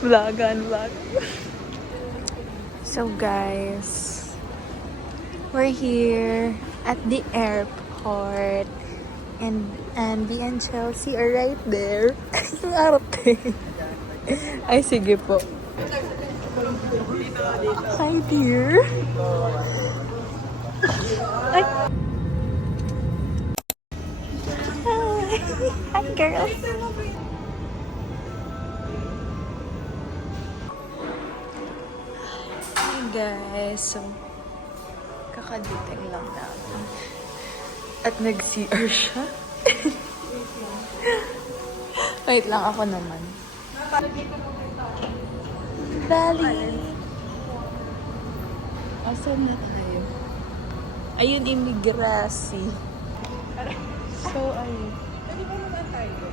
Vlogan, vlog. So guys, we're here at the airport. And Andy and Chelsea are right there. Yung arte. Ay, sige po. Hi, dear. Ay. Hi. Hi, girls. Hi, guys. So, kakadating lang natin. At nag-CR siya. Wait lang, ako naman. Bali. Asan na tayo? Ayun, imigrasi. So, ayun. Pwede ba naman tayo?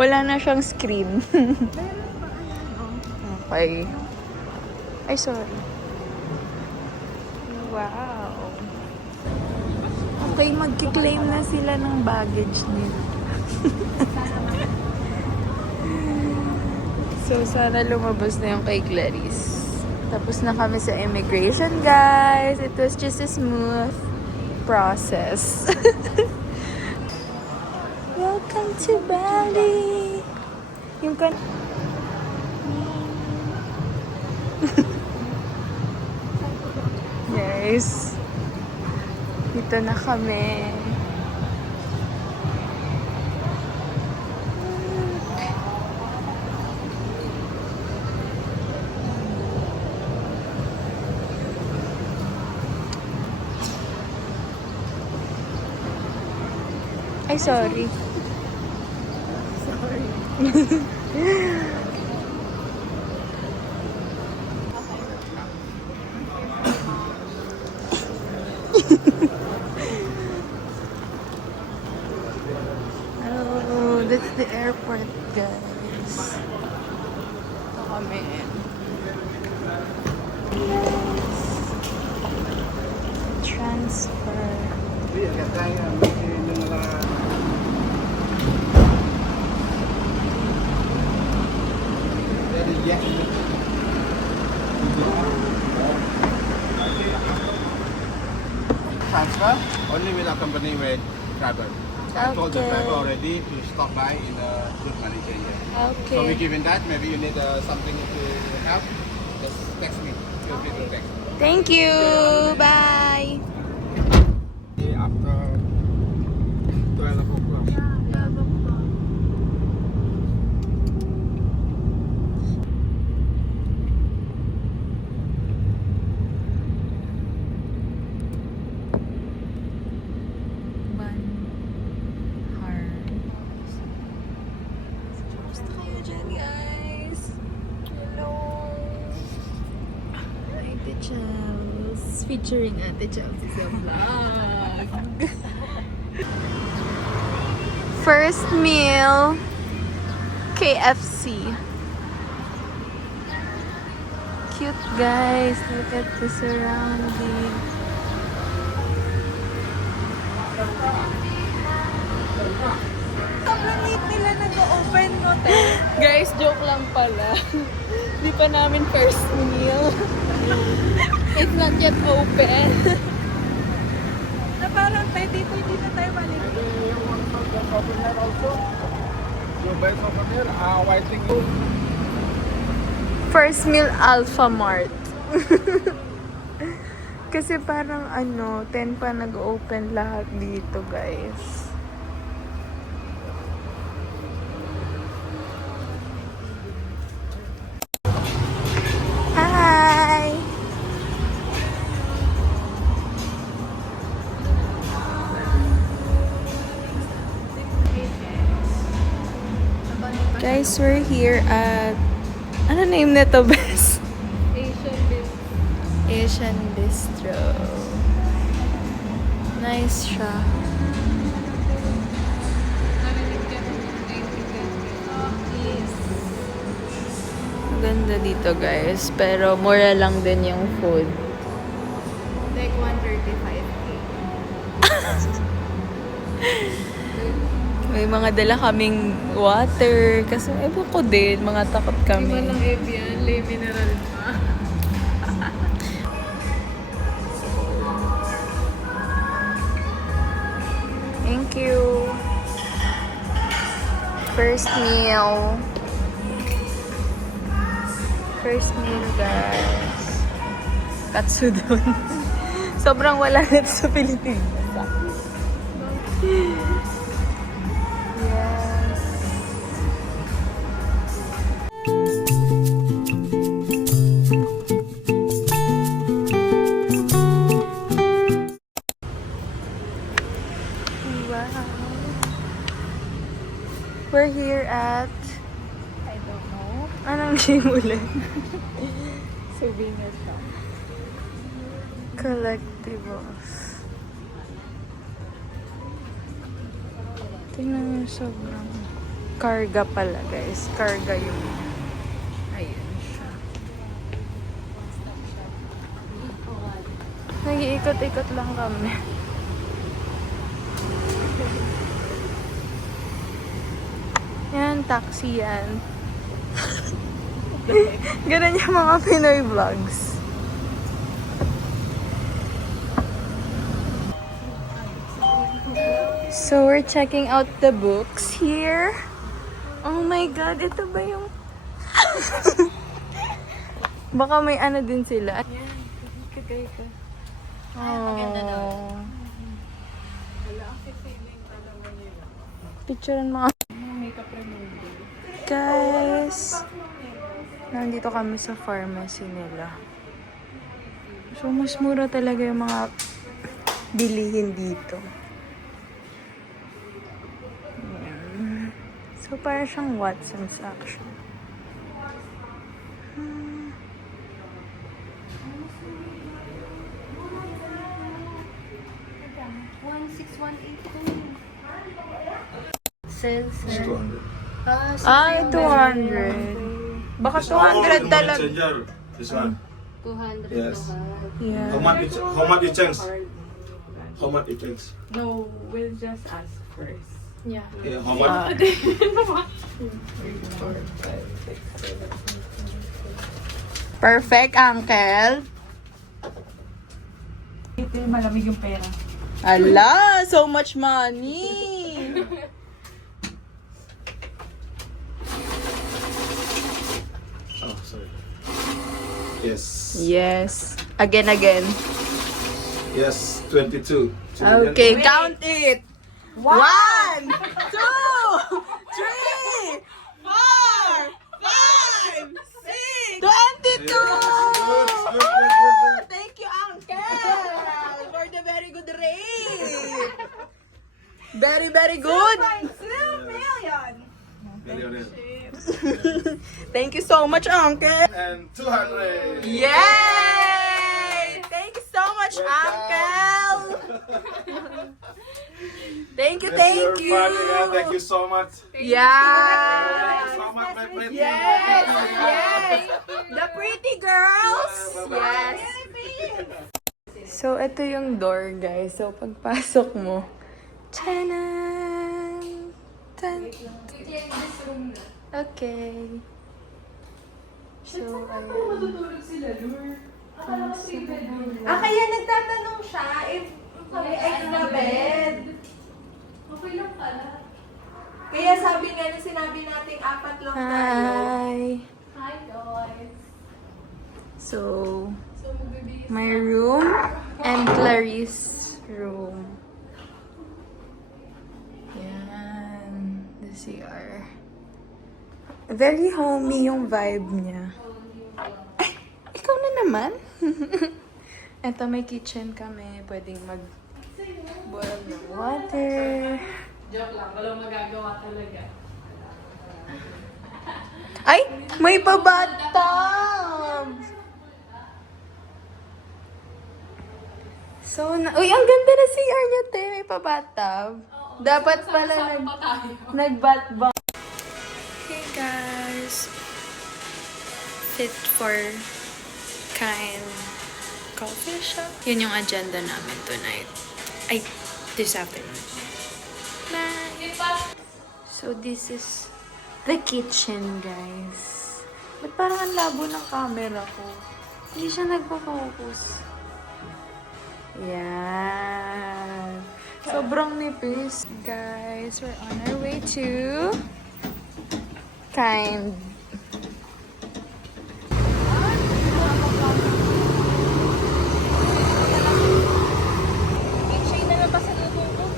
Wala na siyang screen. Okay. Ay, sorry. Wow. Okay, magki-claim na sila ng baggage nila. So, sana lumabas na yung kay Clarice. Tapos na kami sa immigration, guys. It was just a smooth process. Welcome to Bali! Yung kan... Guys, dito na kami. Ay, sorry. Sorry. Oh, that's the airport, guys. Ito kami. Transfer. Transfer only with a company with driver. I told the Okay. driver already to stop by in a good manager here. Okay. So we given that. Maybe you need something to help. Just text me. Feel free to text. Thank you. Bye. After 12 o'clock. Kamusta kayo dyan, guys? Hello. Ate Chels. Featuring Ate Chelsea sa vlog. First meal, KFC. Cute, guys. Look at the surrounding. Sobrang late nila nag-open, no, te? Guys, joke lang pala. Di pa namin first meal. It's not yet open. Na parang tayo dito, hindi na tayo balik. First meal, Alpha Mart. Kasi parang 10 pa nag-open lahat dito, guys. Hi! Guys, we're here at... Ano name nito, bes? Asian Bistro. Nice siya. Maganda dito, guys. Pero mura lang din yung food. Like 135K. May mga dala kaming water. Kasi ewan ko din, mga takot kami. Iba lang Evian, Le Mineral pa. Thank you. First meal. First meal, guys. Katsudon. Sobrang wala nito sa Pilipinas. Yes. Wow. We're here at... I don't know. Anong game ulit? Souvenir shop. Collectibles. Tingnan nyo, sobrang karga pala, guys. Karga yung... Ayun siya. Nag-iikot-ikot lang kami. Yan, taxi yan. Ganun yung mga Pinoy vlogs. So, we're checking out the books here. Oh my God, ito ba yung... Baka may ano din sila. Yan, kagay ka. Oh. Wala kasi feeling talaga nila. Picturean mga... Mga makeup remover. Guys, nandito kami sa pharmacy nila. So, mas mura talaga yung mga bilihin dito. Ayan. So, parang siyang Watson's actually. 16182. Sales. 200. Ah, 200. Baka 200 talaga. This one. 200 Yes. Yeah. How much it change? How much it change? No, we'll just ask first. Yeah. Yeah, how much? Perfect, uncle. Ito malamig yung pera. Ala, so much money. Oh, sorry. Yes. Yes. Again. Yes, 22. Okay, count it. 1, 2, 3, 4, 5, 6, 22. Good. Thank you, uncle, for the very good rate. Very, very good. 2 million! Millionaire. Thank you so much, uncle. And 200. Yay! Thank you so much, uncle. Thank you, That's your thank you. family, yeah. Thank you so much. Thank you Yeah. so much, my friend. Yes. The pretty girls. Bye-bye. Yes. So, ito yung door, guys. So, pagpasok mo, tanan! Tan. Okay. So, ayun. Kaya nagtatanong siya if may extra bed. Okay lang pala. Kaya sabi nga na sinabi nating 4 lang tayo. Hi. Hi guys. So, So magbibigay my room and Clarice room. Yan. The CR. Very homey yung vibe niya. Ay, ikaw na naman. Ito, may kitchen kami. Pwedeng mag-boil ng water. Joke lang, walang magagawa talaga. Ay, may pa-bathtub! So, uy, ang ganda na CR niya, te. May pa-bathtub. Dapat pala nag-bat-bat. Hey, guys. Fit for kind coffee shop. Yun yung agenda namin tonight. Ay, this afternoon. Bye! So, this is the kitchen, guys. Ba't parang ang labo ng camera ko? Hindi siya nagpo-focus. Yan. Sobrang nipis. Guys, we're on our way to Kind. Milkshake na lang pa sa lubong ko.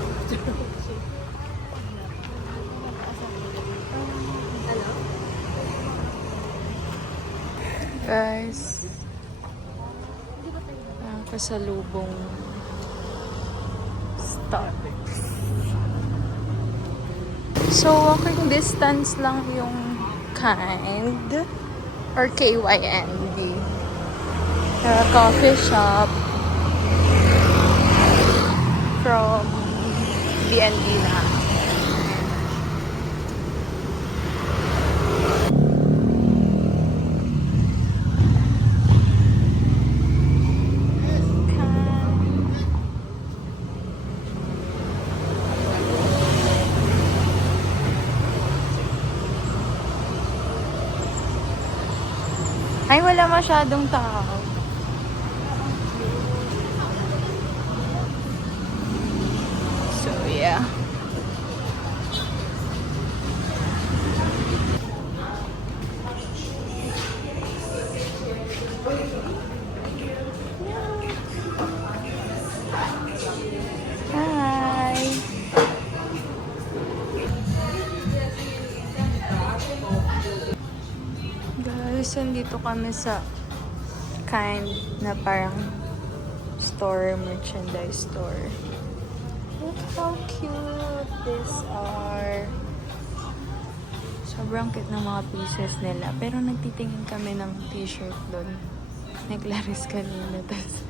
Guys, ang pasalubong stop. So, walking distance lang yung Kind or KYND. Coffee shop from BNB na. Ay, wala masyadong tao. So, yeah. Hi! Guys, nandito kami sa Kind na parang store, merchandise store. Look how cute these are. Sobrang cute ng mga pieces nila. Pero nagtitingin kami ng t-shirt doon. Naglaris kanina. Tapos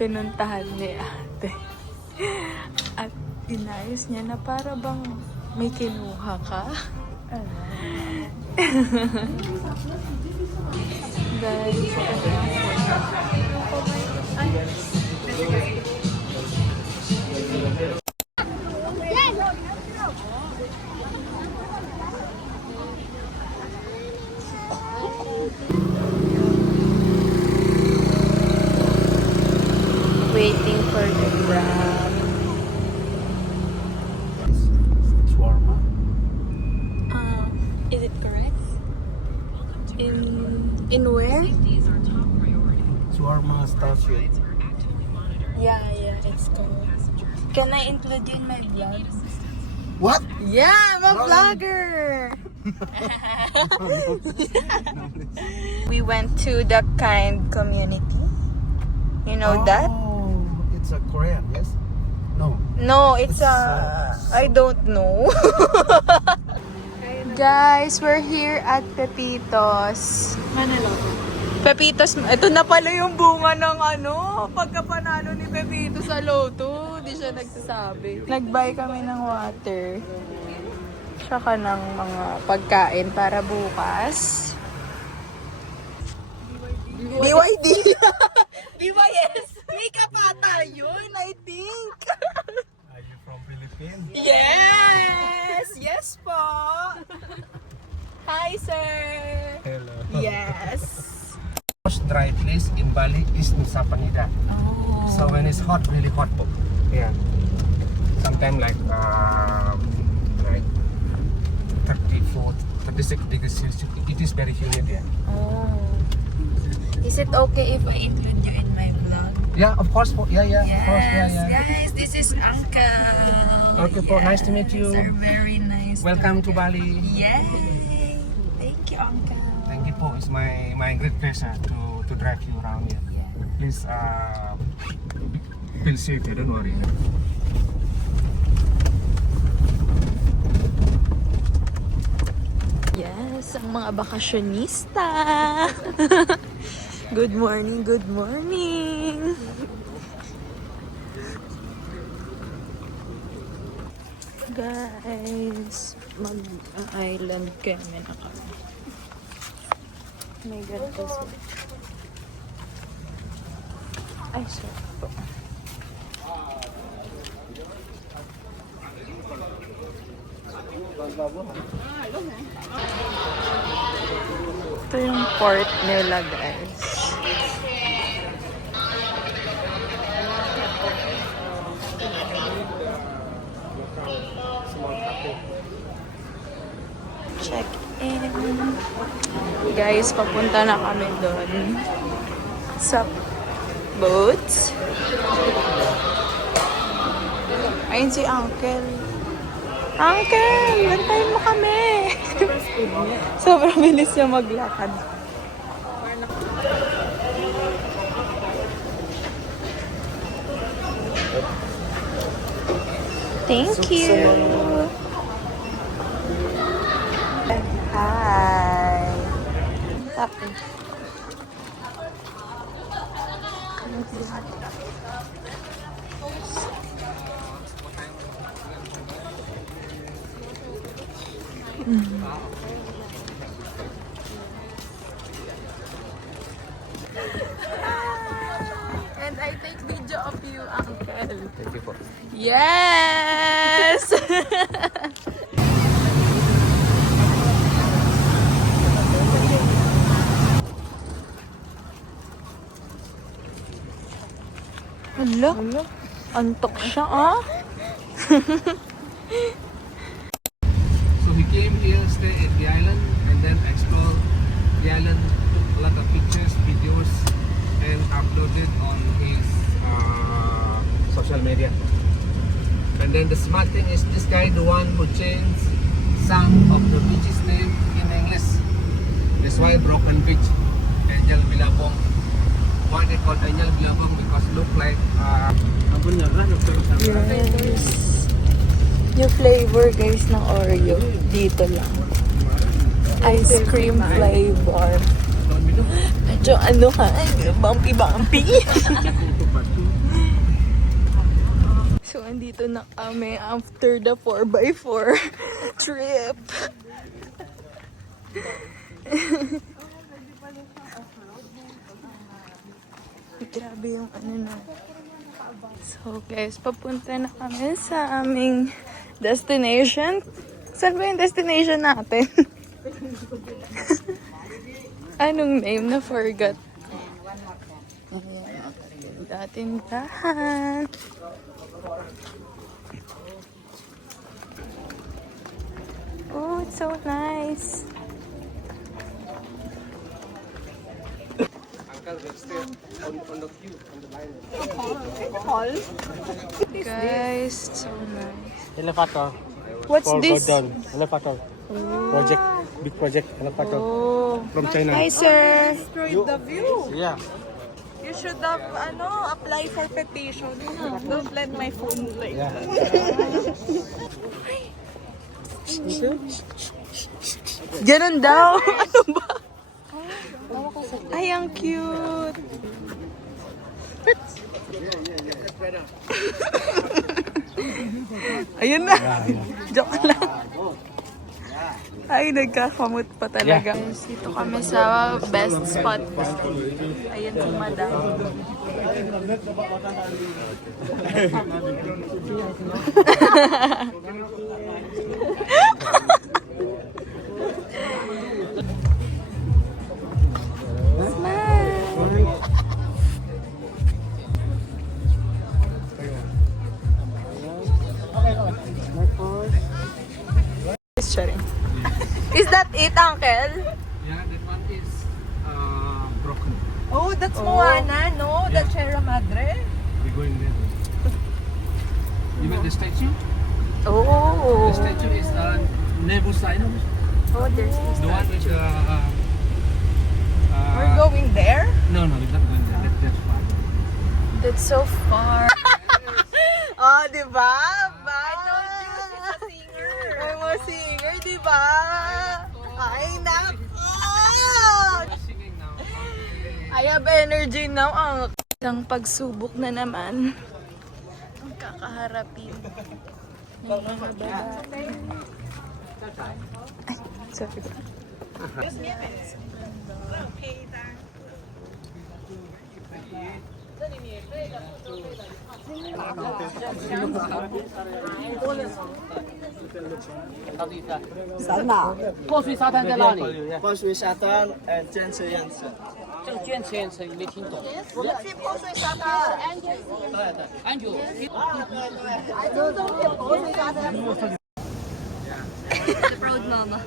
pinuntahan ni ate. At inayos niya na para bang may kinuha ka. Guys, waiting for the Grab. Shawarma. Is it correct? In where? Shawarma starts with Yeah, it's correct. Can I include you in my vlog? what? Yeah, I'm a vlogger! We went to the Kind community. You know that? Oh, it's a Korean, yes? No. No, it's I don't know. Guys, we're here at Pepitos. Pepitos, ito na pala yung bunga ng pagkapanalo ni Pepito sa Lotto. Di siya nagsasabi. Nag-buy kami ng water. Tsaka ng mga pagkain para bukas. BYD! BYS! Makeup ata yun, I think. Are you from Philippines? Yes! Yes po! Hi, sir! Hello. Yes! Most dry place in Bali is Nusa Penida. So when it's hot, really hot, yeah. Sometimes like 34, 36 degrees Celsius. It is very humid here. Oh. Is it okay if I include you in my vlog? Yeah, of course. Yeah, Yes, of course. Yeah. guys, this is Uncle. Okay, po. Nice to meet you. Sir, very nice. Welcome to Bali. Yay! Thank you, Uncle. Thank you, po. It's my great pleasure to drive you around here. Please feel safe. Don't worry. Yes, ang mga bakasyonista. Good morning, good morning. Guys, mag-island kami na kami. May ganito sila. Ay, sorry po. Ito yung port nila, guys. Check in. Guys, papunta na kami doon sa boats. Ayun si Uncle. Uncle, bantayin mo kami. Sobrang bilis niya maglakad. Thank you. Hi. Tapos. And I take video of you, Uncle. Thank you po. Yes! Hala, antok siya, ah. So he came here, stay at the island, and then explore the island. Took a lot of pictures, videos, and uploaded on his social media. And then the smart thing is this guy, the one who changed some of the beach's name in English. That's why Broken Beach, Angel Billabong. Why they call Angel Billabong? Because look like Yes. Yung flavor, guys, ng Oreo. Dito lang. Ice cream flavor. Medyo ano ha? Bumpy-bumpy. So, andito na kami after the 4x4 trip. Grabe yung ano na. So guys, papunta na kami sa aming destination. Saan ba yung destination natin? Anong name? Na-forgot. Ayan. Dating tahan. Oh, it's so nice. Uncle will stay on the queue, on the line. Guys, so nice. Elevator. What's For this? Gordon. Elevator. Project. Big project. Elevator. Oh. From China. Hi, sir. Destroyed the view. Yeah. You should have, apply for petition. Don't let my phone like Yeah. Ganun daw. Ano ba? Ay, ang cute. Ayun na. Joke lang. Ay, nagkakamot pa talaga. Dito kami sa best spot. Ayun si madam. Is that it, Uncle? Yeah, that one is broken. Oh, that's Moana, no? That's Sierra Madre. We're going there. You mean the statue? Oh. The statue is Nebusino. Oh, there's this. The one with We're going there? No, we're not going there. That's far. That's so far. Oh, di ba? I told you, she's a singer. I'm a singer, di ba? Ay, nako! Singing now. I have energy now. Ang isang pagsubok na naman. Ang kakaharapin. Ng mga babae. Ay, sorry. 破碎沙滩在哪里？破水沙滩，坚持样子。这个坚持延迟没听懂。我们去破碎沙滩。安九。Proud mama.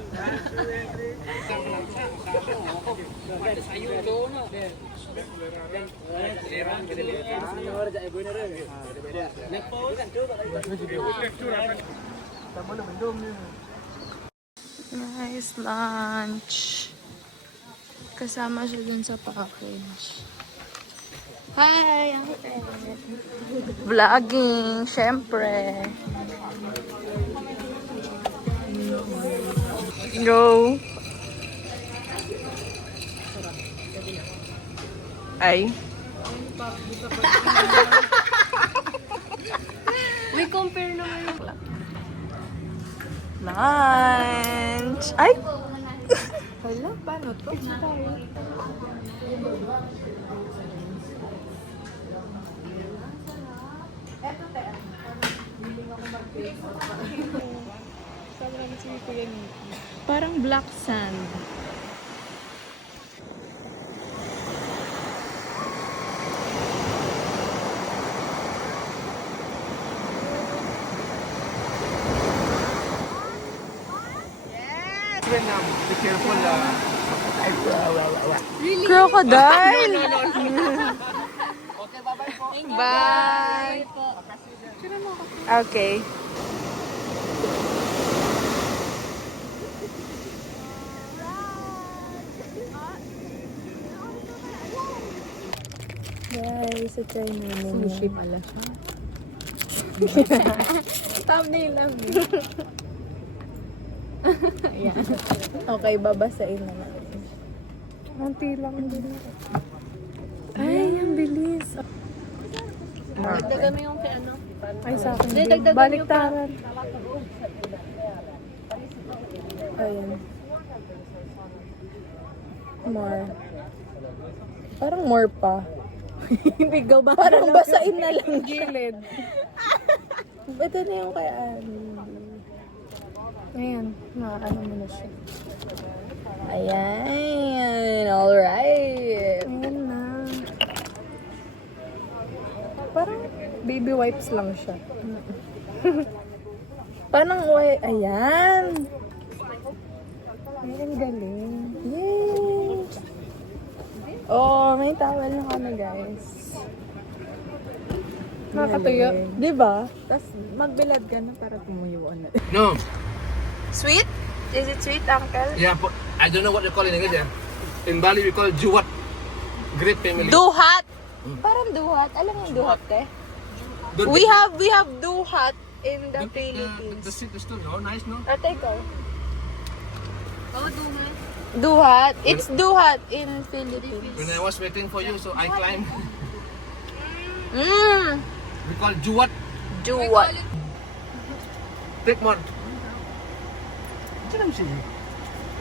Nice lunch. Kasama siya dun sa package. Hi! Vlogging, syempre. Go! Ay. May compare naman yung lunch! Ay! Hala, paano to? Parang black sand. Be careful. Crocodile! Bye! Okay. Guys, try namin. Sushi pala siya. Thumbnail lang. Ayan. Okay, babasain na natin. Konti lang din. Ay, ang bilis. Dagdagan mo yung kay ano. Ay, sa akin. Hindi, dagdagan Baliktaran. Ayan. More. Parang more pa. Bigaw ba? Parang basain na lang gilid. Ito na yung kay Annie. Ayan. Ano mo na siya. Ayan. Alright. Ayan na. Parang baby wipes lang siya. Parang ayan. Ay, ang galing. Yay! Oh, may towel na kami, guys. Nakakatuyo. Diba? Tapos magbilad ka na para pumuyuan na. No. Sweet? Is it sweet, Uncle? Yeah, but I don't know what they call it in English. In Bali, we call it juwat. Great family. Duhat! Parang duhat. Alam mo yung duhat, eh? The- We have duhat in the the Philippines. seat is too nice, no? Ate ko. Duhat. It's duhat in Philippines. When I was waiting for you, so I climbed. Mmm. We call it juwat. Duhat. Take more.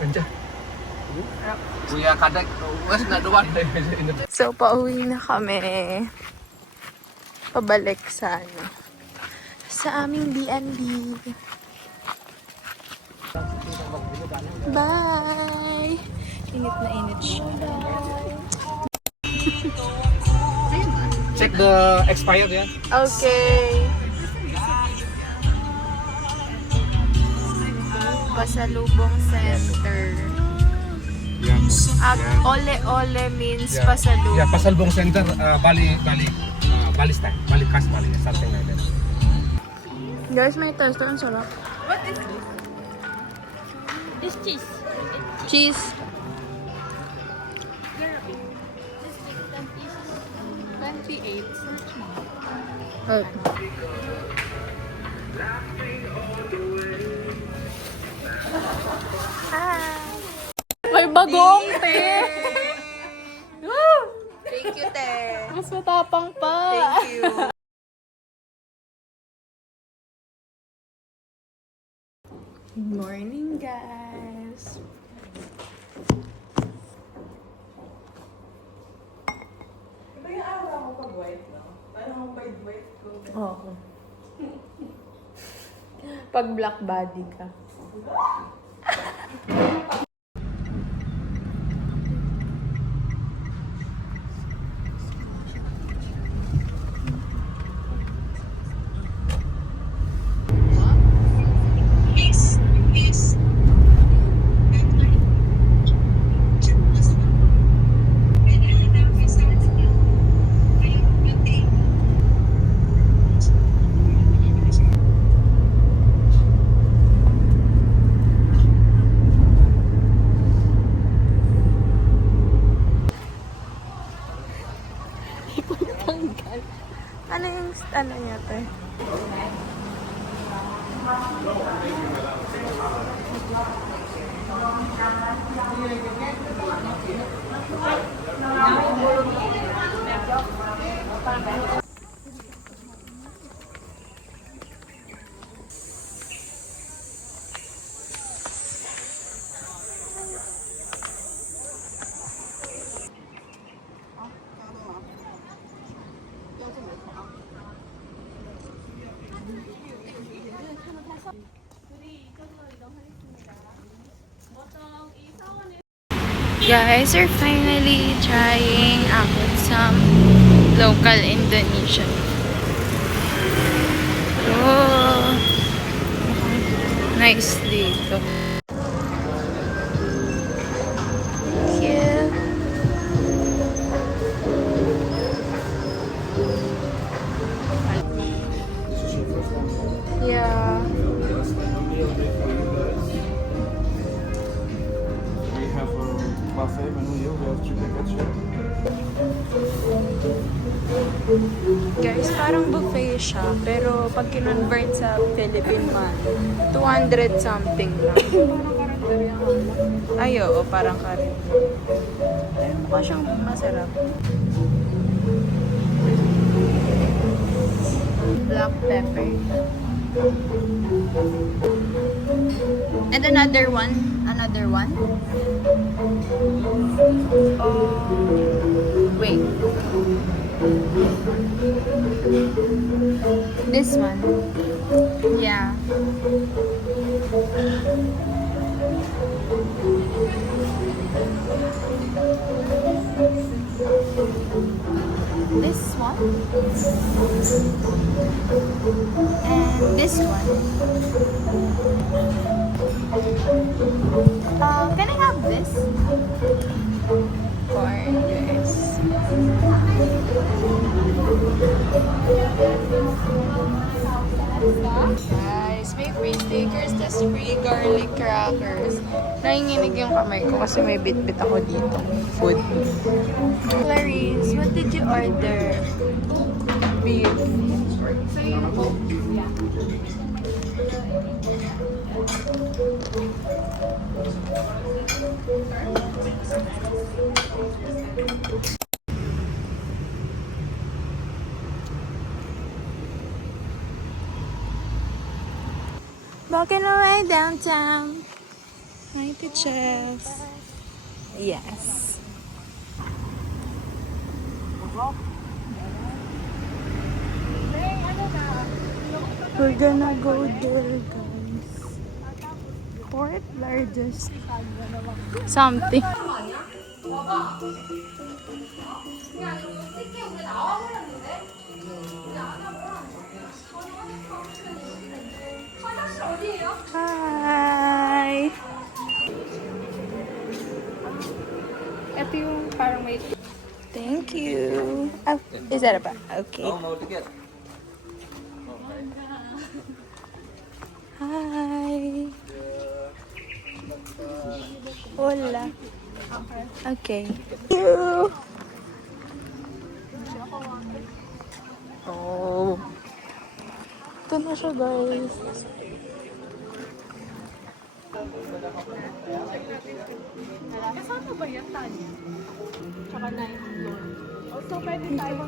Anja. Kuya kadek, wes na duwan. So, pauwi na kami. Pabalik sa sa aming B&B. Bye! Init na init siya. Check the expired, yeah? Okay. Pasalubong Center. Yeah. Ole-ole means pasalubong. Yeah, Pasalbong Center, Bali style, Bali Kas Bali, something like that. Guys, may tester. Ang sarap. What is this? This cheese. Cheese. May bagong, te! Thank you, te. Mas matapang pa. Thank you. Good morning, guys. Iba yung araw ko pag white, no? Parang ako white ko. Oo. Pag black body ka. Ano yung ano niya to? Guys, we're finally trying out some local Indonesian. Oh, nice dito. Cute. Yeah. We have a buffet menu here. We have chicken ketchup. Guys, parang buffet siya. Pero pag kinonvert sa Philippine money, 200 something lang. Ay, oo, parang karin. Ay, mukha siyang masarap. Black pepper. And another one. Another one. Wait. This one. Yeah. This one. And this one. Can I have this? For this. Guys, may free stickers, tas free garlic crackers. Nanginginig yung kamay ko kasi may bit-bit ako dito. Food. Clarice, what did you order? Beef. Walking away downtown. Mighty Chef. Yes. We're gonna go there, guys. Fourth largest something. Hi! Ito yung parang may... Thank you. Oh, is that a bag? Okay. Hi! Hola. Okay. Thank you. Oh. Ito na siya, guys. Kasama ba yan, Tanya? Tsaka na yung floor. So, pwede tayo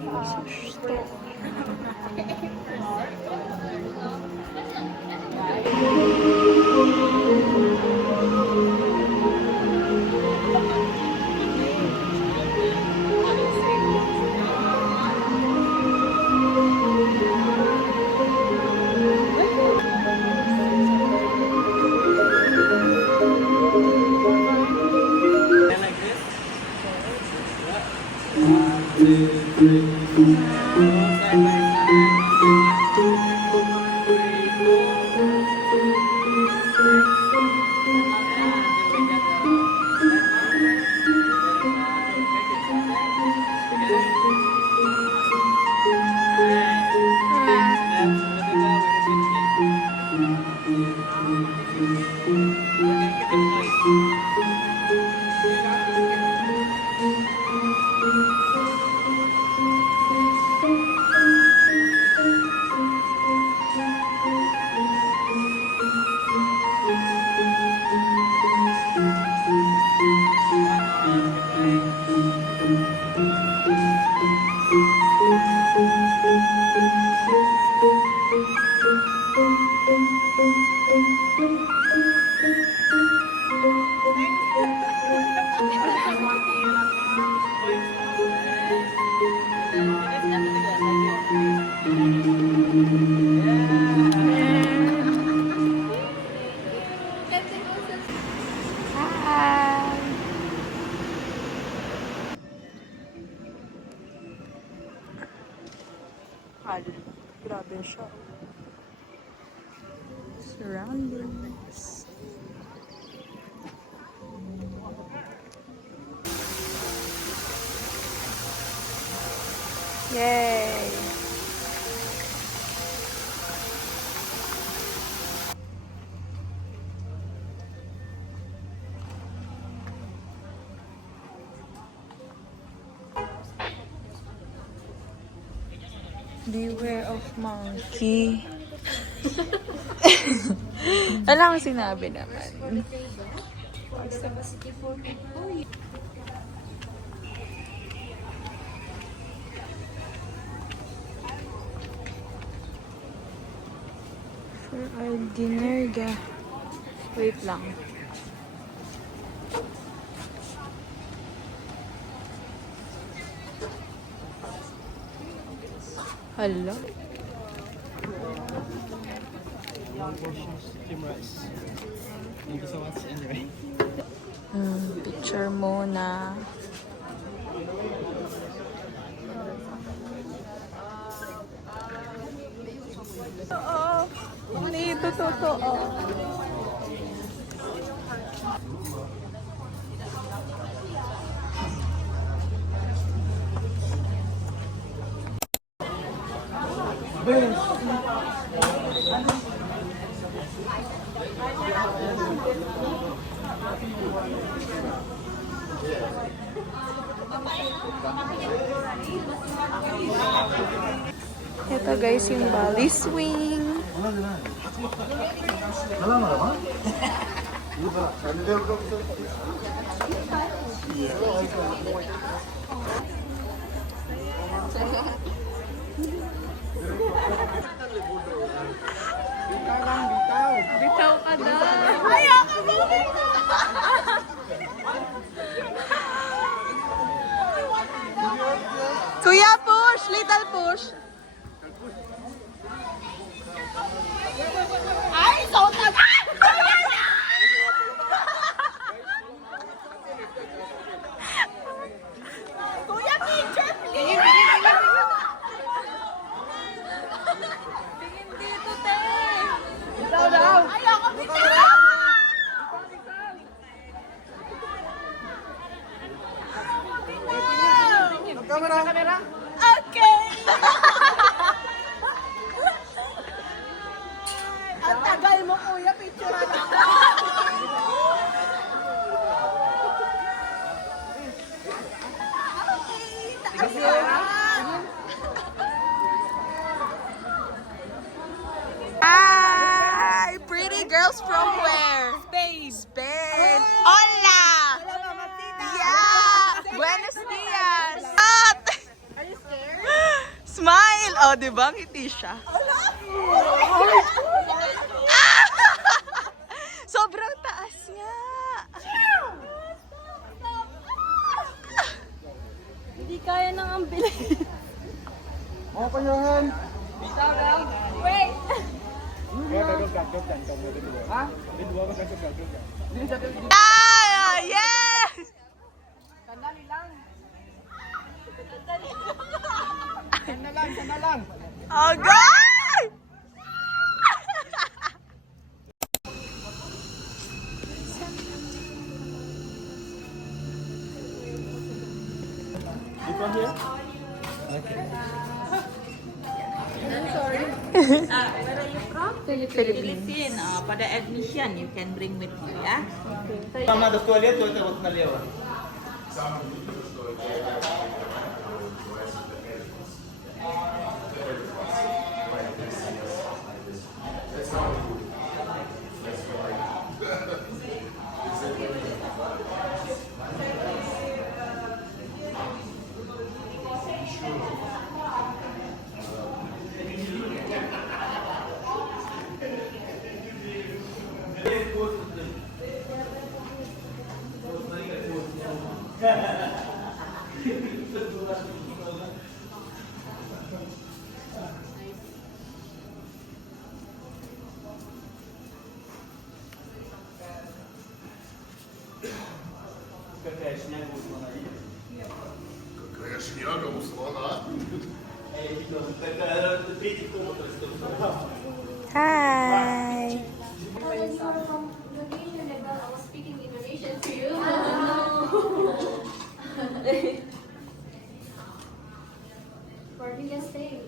Grabe siya. Surroundings. Yay! Beware of monkey. Wala akong sinabi naman. For our dinner, wait lang. Hello? Thank you so much anyway. Picture muna. Oo. Hindi ito totoo. Ito guys, yung Bali swing. Bitaw ka daw. Ayaw ka ba? Kuya, push! Little push! Ay, so tagal! Kuya, picture please! Tingin dito, te! Bitaw daw! Ayoko, bitaw! Kamera! Okay! Ang tagal mo, kuya. Picture na lang. Okay, taas lang. Hi! Pretty girls from where? Spain. Spain. Hola! Yeah! Buenos dias! Are you scared? Smile! Oh, di ba? Ngiti siya. Sobrang taas nga. Hindi kaya nang ambilin. Mga panyahan! Wait! Ah! Yes! Sandali lang. Agay! Keep on here. Where are you from? Philippines. Philippine. Pada admission, you can bring with you, ya. Hi! Where do you stay?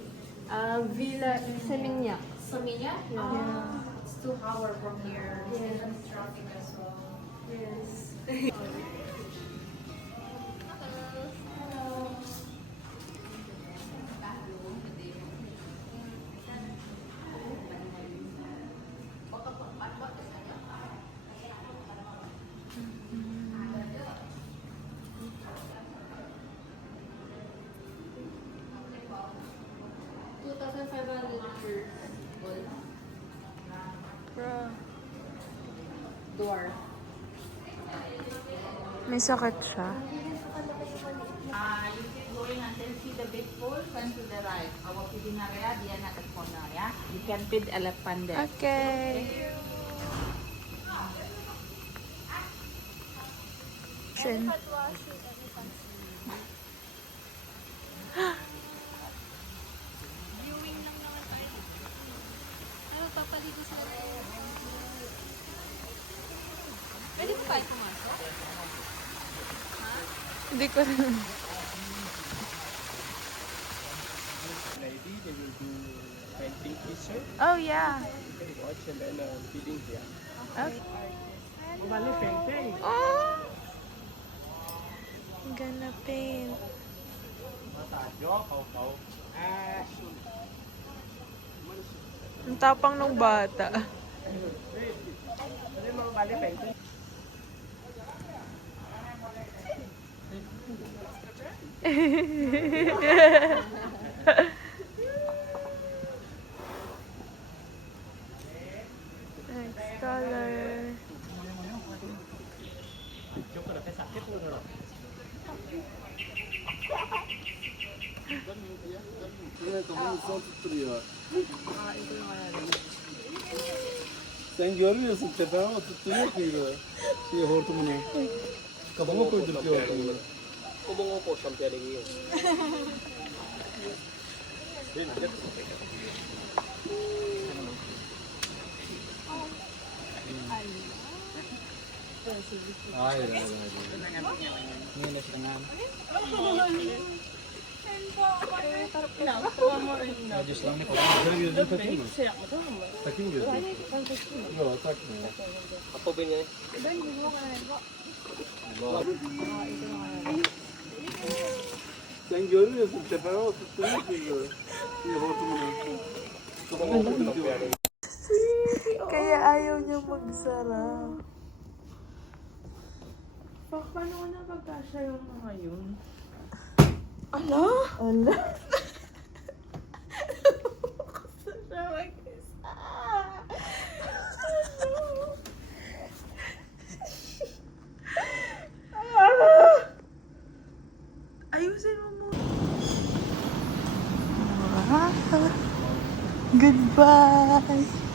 Villa Seminyak. Samia? Yeah. It's 2 hours from here. Yeah. And traffic as well. Yes. Door. May sakit siya. You keep going until see the big pole, turn to the right. Our feeding area, dia nak ke corner, ya. You can feed elephant there. Okay. Shin. Pwede pa kayo pumasok? Hindi ko rin. Maybe they will do painting t-shirt. Oh, yeah. Watch and then feeding here. Okay. Bali painting. Oh! I'm gonna paint. Ang tapang ng bata. Next color. Sen görmüyorsun tepeme oturtturuyor muydu? Şey hortumunu. Kafama koydurtuyor hortumunu. Kumungo po siyang pinagigil. Hayır, hayır, hayır. Niye na siya naman? Just lang nito. Gözünü gözünü takayım mı? Takayım mı gözünü? Yok takmıyor. Apo ba niya? Sen görmüyorsun tepeme oturtturuyor muydu? Şey hortumunu. Kafama koydurtuyor. Kaya ayaw niya magsara. Paano ko napagkasya yung mga yun? Ala? Ala? Ayusin mo muna. Goodbye.